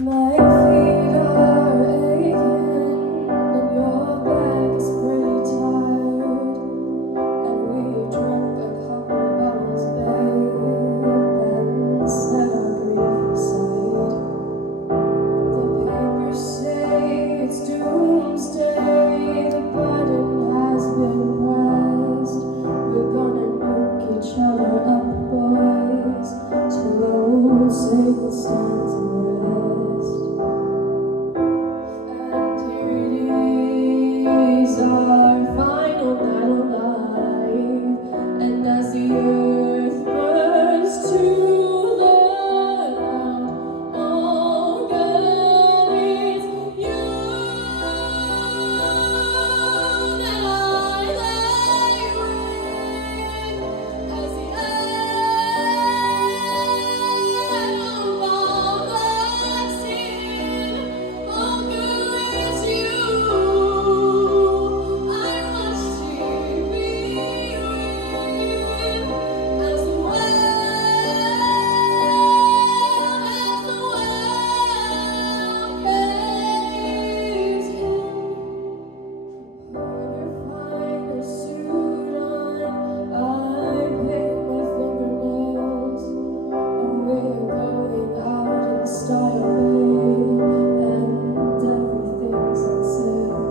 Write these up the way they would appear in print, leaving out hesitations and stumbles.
My feet are aching and your back is pretty tired, and we drank a couple bottles, babe, and set our grief aside. The papers say it's doomsday, the button has been pressed. We're gonna nuke each other up, boys, till the old Satan stands and rest. And here it is, our final night alive, and as the earth burns to the ground, all that is you that I lay with, as the end of all I've seen. All good is you. I must be with, as the world caves in. Put your finest suit on. I paint my fingernails. We're going out in style, babe, and everything's on sale.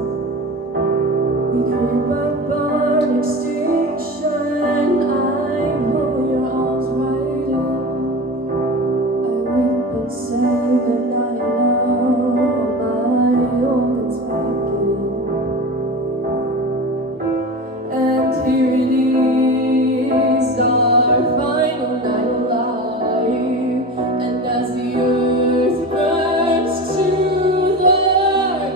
We creep up on extinction. I pull your arms right in. I weep and say goodnight now. My organs begin. And here it is, our final night alive, and as the earth burns to the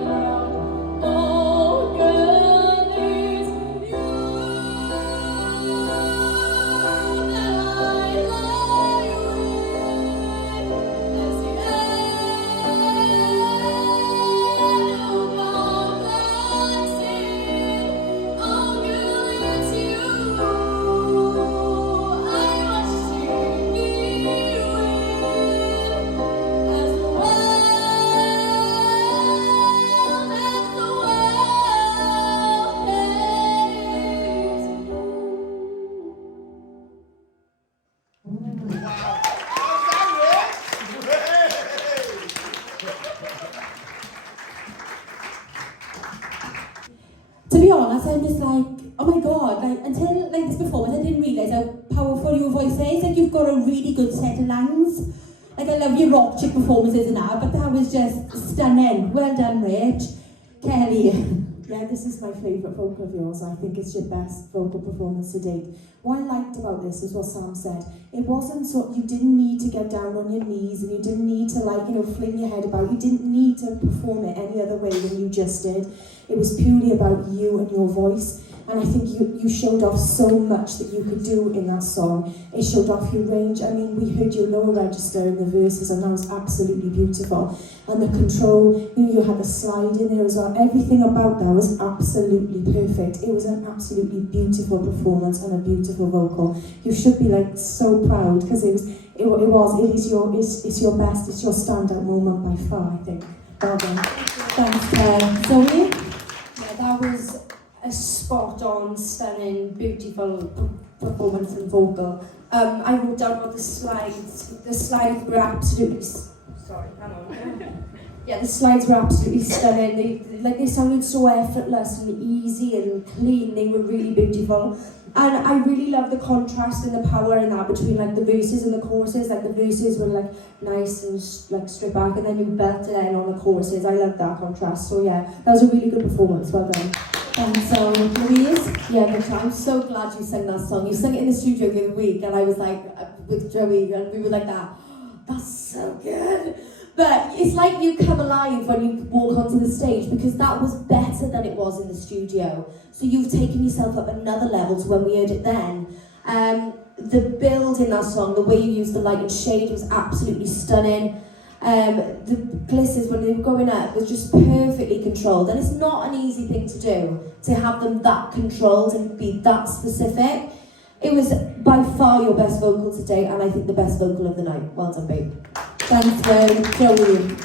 ground, all good is you that I lie with, as the end of all I've seen. All good is you. I must be with, as the world caves in. To be honest, I'm just like, oh my god, like until like this performance, I didn't realise how powerful your voice is. Like you've got a really good set of lungs. Like I love your rock chick performances and that, but that was just stunning. Well done, Rich. Kelly. Yeah, this is my favourite vocal of yours. I think it's your best vocal performance to date. What I liked about this is what Sam said. It wasn't so, you didn't need to get down on your knees and you didn't need to fling your head about. You didn't need to perform it any other way than you just did. It was purely about you and your voice. And I think you showed off so much that you could do in that song. It showed off your range. I mean, we heard your lower register in the verses and that was absolutely beautiful. And the control, you had the slide in there as well. Everything about that was absolutely perfect. It was an absolutely beautiful performance and a beautiful vocal. You should be so proud because it is your best, it's your standout moment by far, I think. Well done. Thanks, Zoe. Yeah, that was a spot-on, stunning, beautiful performance and vocal. I wrote down about the slides. The slides were absolutely... Sorry, hang on. Yeah, the slides were absolutely stunning. They sounded so effortless and easy and clean. They were really beautiful. And I really love the contrast and the power in that between the verses and the choruses. The verses were nice and stripped back, and then you belted in on the choruses. I love that contrast. So yeah, that was a really good performance. Well done. Thanks, Louise. Yeah, good time. I'm so glad you sang that song. You sang it in the studio the other week, and I was with Joey, and we were like that. That's so good. But it's like you come alive when you walk onto the stage because that was better than it was in the studio. So you've taken yourself up another level to when we heard it then. The build in that song, the way you used the light and shade was absolutely stunning. The glisses when they were going up was just perfectly controlled, and it's not an easy thing to do, to have them that controlled and be that specific. It was by far your best vocal to date, and I think the best vocal of the night. Well done, babe. Thanks, Joey.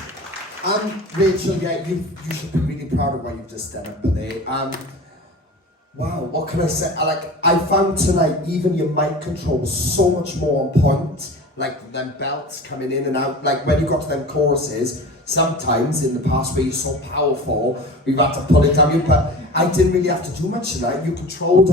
Rachel, yeah, you should be really proud of what you've just done up there. Wow, what can I say? I found tonight, even your mic control was so much more on point. Like them belts coming in and out. Like when you got to them choruses, sometimes in the past where you're so powerful, we've had to pull it down. But I didn't really have to do much tonight. You controlled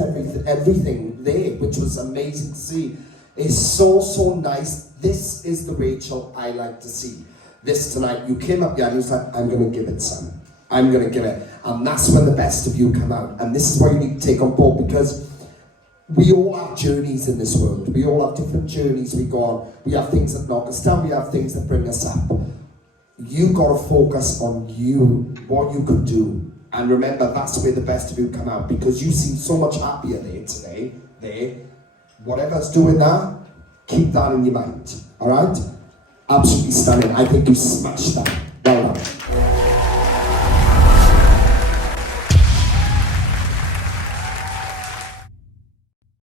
everything there, which was amazing to see. It's so nice. This is the Rachel I like to see. This tonight, you came up here and you was like, I'm going to give it, son. I'm going to give it. And that's when the best of you come out. And this is what you need to take on board, because we all have journeys in this world. We all have different journeys we go on. We have things that knock us down. We have things that bring us up. You got to focus on you, what you could do. And remember, that's where the best of you come out, because you seem so much happier there today. There. Whatever's doing that, keep that in your mind. All right? Absolutely stunning. I think you smashed that.